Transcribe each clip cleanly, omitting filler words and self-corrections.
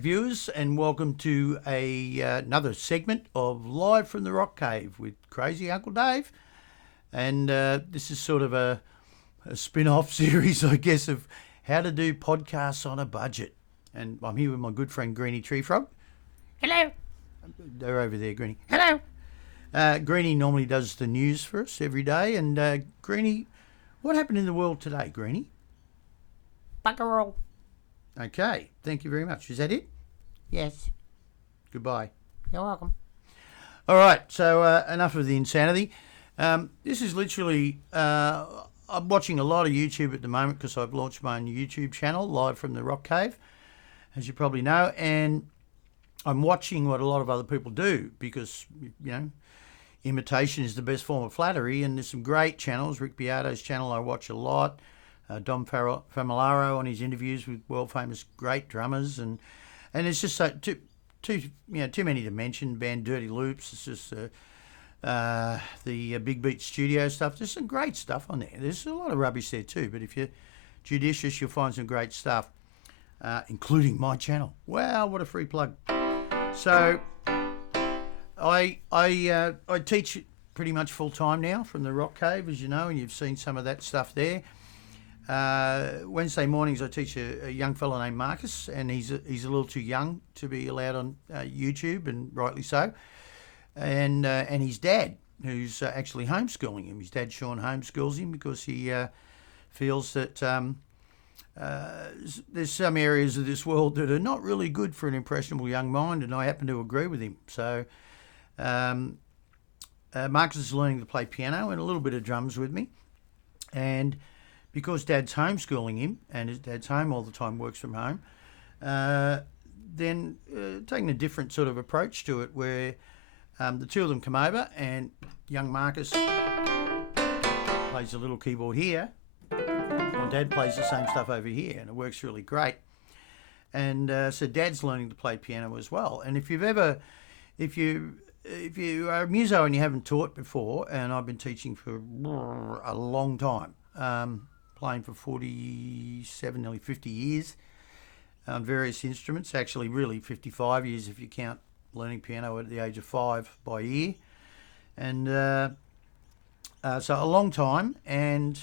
viewers, and welcome to another segment of Live from the Rock Cave with Crazy Uncle Dave. And this is sort of a spin-off series, I guess, of how to do podcasts on a budget. And I'm here with my good friend Greenie Tree Frog. Hello. They're over there, Greenie. Hello. Greenie normally does the news for us every day. And Greenie, what happened in the world today, Greenie? Bugger all. Okay, thank you very much. Is that it? Yes. Goodbye. You're welcome. All right, so enough of the insanity. This is literally, I'm watching a lot of YouTube at the moment because I've launched my own YouTube channel, Live from the Rock Cave, as you probably know, and I'm watching what a lot of other people do because, you know, imitation is the best form of flattery, and there's some great channels. Rick Beato's channel I watch a lot. Dom Familaro on his interviews with world famous great drummers, and it's just so too many to mention. Band Dirty Loops. It's just the Big Beat Studio stuff. There's some great stuff on there. There's a lot of rubbish there too, but if you're judicious, you'll find some great stuff, including my channel. Wow, what a free plug! So I teach pretty much full time now from the Rock Cave, as you know, and you've seen some of that stuff there. Wednesday mornings I teach a young fellow named Marcus, and he's a little too young to be allowed on YouTube, and rightly so. And his dad, who's actually homeschooling him. His dad, Sean, homeschools him because he feels that there's some areas of this world that are not really good for an impressionable young mind, and I happen to agree with him. So Marcus is learning to play piano and a little bit of drums with me, and because Dad's homeschooling him and his dad's home all the time, works from home, then taking a different sort of approach to it where the two of them come over and young Marcus plays a little keyboard here and Dad plays the same stuff over here, and it works really great. And so Dad's learning to play piano as well. And if you are a muso and you haven't taught before, and I've been teaching for a long time, playing for 47, nearly 50 years on various instruments, actually really 55 years if you count learning piano at the age of 5 by ear. And so a long time, and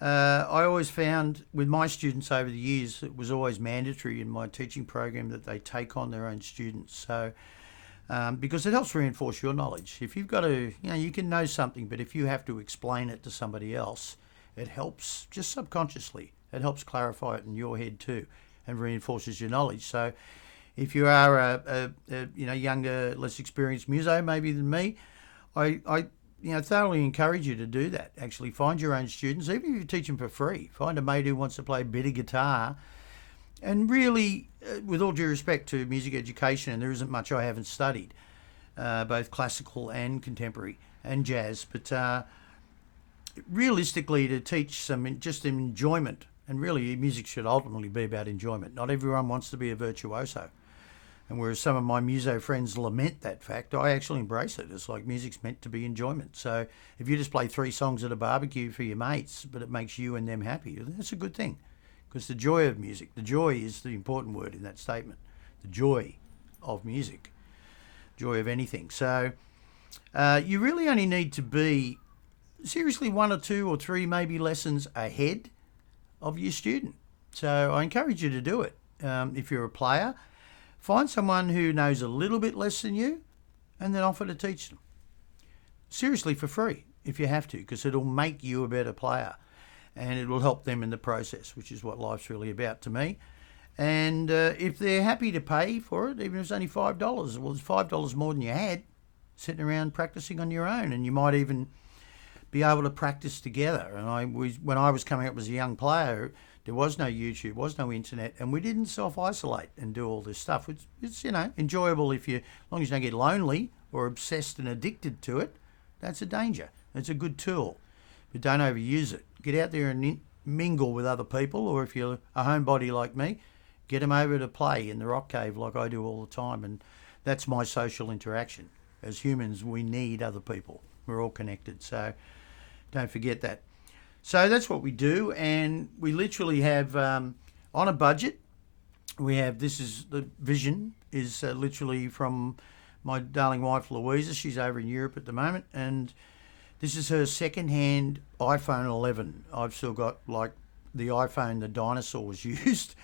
I always found with my students over the years, it was always mandatory in my teaching program that they take on their own students. So because it helps reinforce your knowledge. If you've got to, you can know something, but if you have to explain it to somebody else, it helps just subconsciously. It helps clarify it in your head too, and reinforces your knowledge. So if you are a younger, less experienced muso maybe than me, I thoroughly encourage you to do that. Actually, find your own students, even if you teach them for free. Find a mate who wants to play a bit of guitar, and really, with all due respect to music education, and there isn't much I haven't studied, both classical and contemporary and jazz, but realistically, to teach some just enjoyment, and really music should ultimately be about enjoyment. Not everyone wants to be a virtuoso, and whereas some of my muso friends lament that fact, I actually embrace it. It's like music's meant to be enjoyment. So if you just play 3 songs at a barbecue for your mates, but it makes you and them happy, that's a good thing, because the joy of music, the joy is the important word in that statement, the joy of music, joy of anything. So you really only need to be seriously 1 or 2 or 3 maybe lessons ahead of your student. So I encourage you to do it. If you're a player, find someone who knows a little bit less than you, and then offer to teach them. Seriously, for free, if you have to, because it'll make you a better player, and it will help them in the process, which is what life's really about to me. And if they're happy to pay for it, even if it's only $5, well, it's $5 more than you had sitting around practicing on your own, and you might even be able to practice together. And when I was coming up as a young player, there was no YouTube, was no internet, and we didn't self-isolate and do all this stuff. It's enjoyable as long as you don't get lonely or obsessed and addicted to it. That's a danger. It's a good tool, but don't overuse it. Get out there and mingle with other people, or if you're a homebody like me, get them over to play in the Rock Cave like I do all the time, and that's my social interaction. As humans, we need other people. We're all connected, so don't forget that. So that's what we do, and we literally have, on a budget, we have, this is the vision, is literally from my darling wife Louisa. She's over in Europe at the moment, and this is her second-hand iPhone 11. I've still got like the iPhone the dinosaurs used,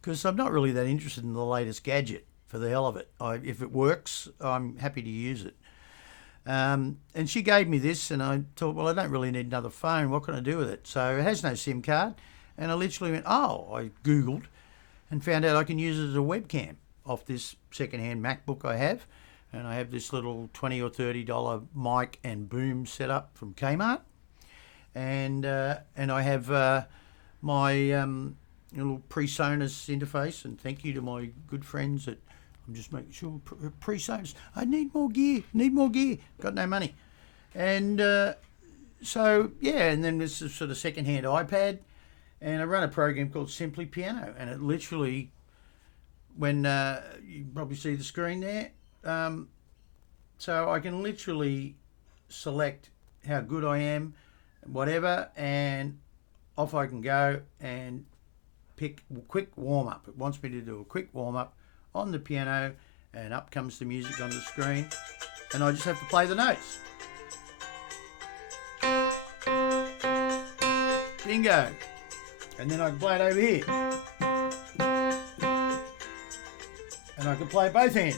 because I'm not really that interested in the latest gadget for the hell of it. If it works, I'm happy to use it. And she gave me this, and I thought, well, I don't really need another phone. What can I do with it? So it has no SIM card, and I literally went, I Googled and found out I can use it as a webcam off this second-hand MacBook I have. And I have this little $20 or $30 mic and boom set up from Kmart. And I have my little PreSonus interface. And thank you to my good friends at, I'm just making sure, PreSonus. I need more gear. Got no money. And so, yeah, and then this is sort of second-hand iPad. And I run a program called Simply Piano. And it literally, when you probably see the screen there, so I can literally select how good I am, whatever, and off I can go and pick quick warm-up. It wants me to do a quick warm-up on the piano, and up comes the music on the screen, and I just have to play the notes. Bingo! And then I can play it over here. And I can play both hands.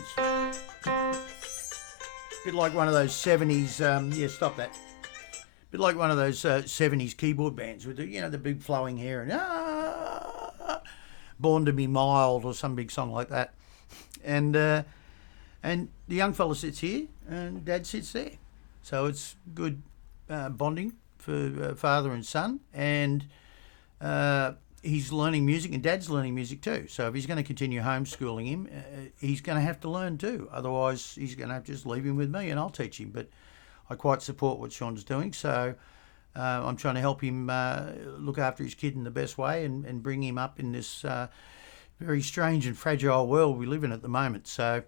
Bit like one of those 70s, stop that. Bit like one of those 70s keyboard bands with the big flowing hair and Born to Be Mild or some big song like that. And the young fella sits here and Dad sits there. So it's good bonding for father and son. And he's learning music, and Dad's learning music too. So if he's going to continue homeschooling him, he's going to have to learn too. Otherwise, he's going to have to just leave him with me, and I'll teach him. But I quite support what Sean's doing, so I'm trying to help him look after his kid in the best way and bring him up in this very strange and fragile world we live in at the moment. So,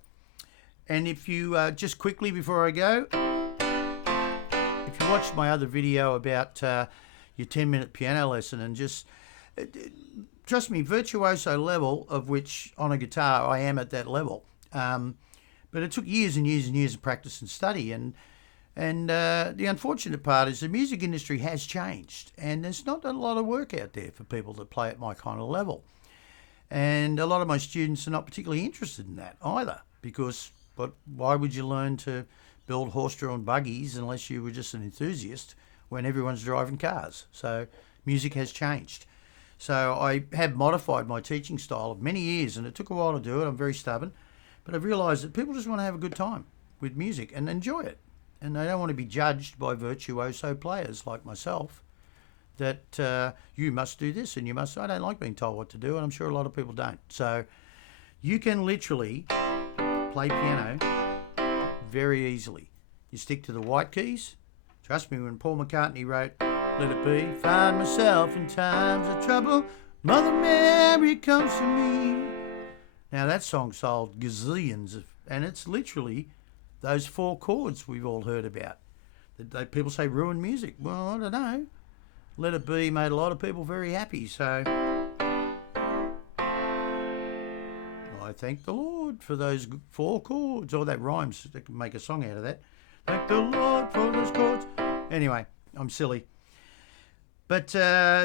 and if you, just quickly before I go, if you watched my other video about your 10-minute piano lesson, and just trust me, virtuoso level, of which on a guitar I am at that level, but it took years and years and years of practice and study. And the unfortunate part is the music industry has changed, and there's not a lot of work out there for people that play at my kind of level. And a lot of my students are not particularly interested in that either, because why would you learn to build horse-drawn buggies unless you were just an enthusiast when everyone's driving cars? So music has changed. So I have modified my teaching style of many years, and it took a while to do it. I'm very stubborn, but I've realised that people just want to have a good time with music and enjoy it. And they don't want to be judged by virtuoso players like myself that you must do this and you must. I don't like being told what to do, and I'm sure a lot of people don't. So you can literally play piano very easily. You stick to the white keys. Trust me, when Paul McCartney wrote Let It Be, find myself in times of trouble, Mother Mary comes to me. Now that song sold gazillions, and it's literally those 4 chords we've all heard about. That people say ruin music. Well, I don't know. Let It Be made a lot of people very happy. So I thank the Lord for those 4 chords. Oh, that rhymes. They can make a song out of that. Thank the Lord for those chords. Anyway, I'm silly. But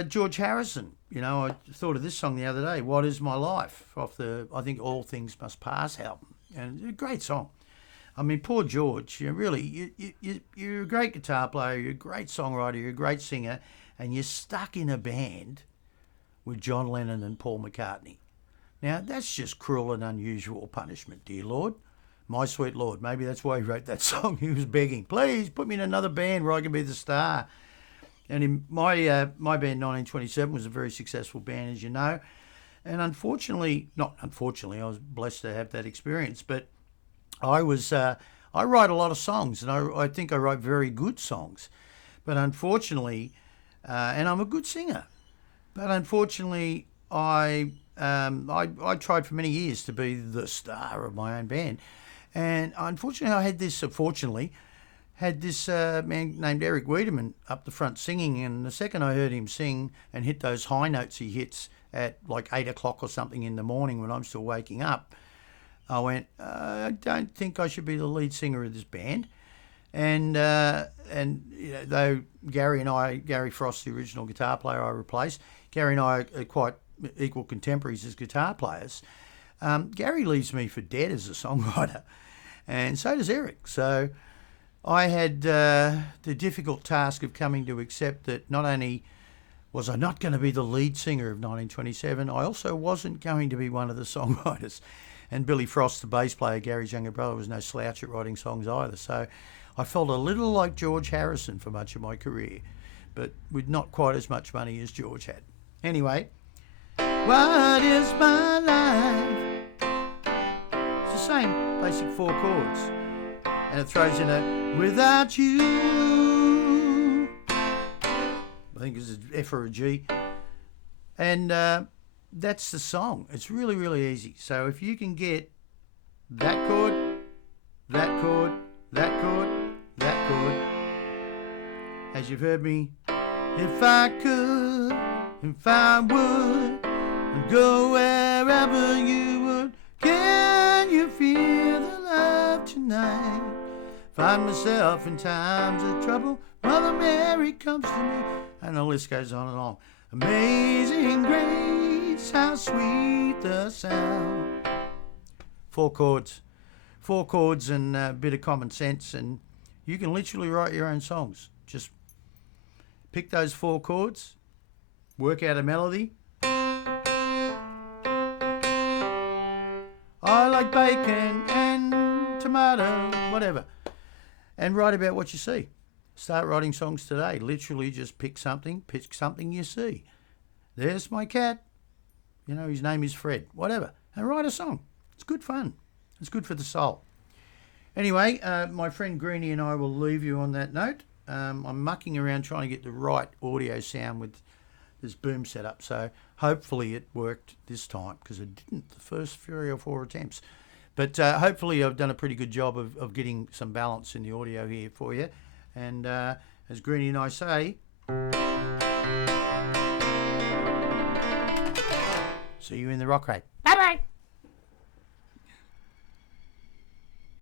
George Harrison, I thought of this song the other day, What Is My Life, off the, I think, All Things Must Pass album. And it's a great song. I mean, poor George, you're a great guitar player, you're a great songwriter, you're a great singer, and you're stuck in a band with John Lennon and Paul McCartney. Now, that's just cruel and unusual punishment, dear Lord. My sweet Lord. Maybe that's why he wrote that song. He was begging, please put me in another band where I can be the star. And in my band, 1927, was a very successful band, as you know. And I was blessed to have that experience, but I write a lot of songs, and I think I write very good songs. But unfortunately, and I'm a good singer, but unfortunately, I tried for many years to be the star of my own band. And unfortunately, I had this man named Eric Wiedemann up the front singing, and the second I heard him sing and hit those high notes he hits at like 8 o'clock or something in the morning when I'm still waking up, I went, I don't think I should be the lead singer of this band. And though Gary Frost, the original guitar player I replaced, Gary and I are quite equal contemporaries as guitar players. Gary leaves me for dead as a songwriter, and so does Eric. So I had the difficult task of coming to accept that not only was I not going to be the lead singer of 1927, I also wasn't going to be one of the songwriters. And Billy Frost, the bass player, Gary's younger brother, was no slouch at writing songs either. So I felt a little like George Harrison for much of my career, but with not quite as much money as George had. Anyway, what is my life? It's the same basic 4 chords. And it throws in a without you. I think it's an F or a G. And that's the song. It's really, really easy. So if you can get that chord, that chord, that chord, that chord, as you've heard me, if I could, if I would, I'd go wherever you would. Can you feel the love tonight? Find myself in times of trouble, Mother Mary comes to me. And the list goes on and on. Amazing grace, how sweet the sound. 4 chords. 4 chords and a bit of common sense, and you can literally write your own songs. Just pick those 4 chords, work out a melody. I like bacon and tomato, whatever. And write about what you see. Start writing songs today. Literally just pick something you see. There's my cat. You know, his name is Fred. Whatever. And write a song. It's good fun. It's good for the soul. Anyway, my friend Greenie and I will leave you on that note. I'm mucking around trying to get the right audio sound with this boom setup. So hopefully it worked this time, because it didn't the first 3 or 4 attempts. But hopefully I've done a pretty good job of getting some balance in the audio here for you. And as Greenie and I say, see you in the rock crate. Bye-bye.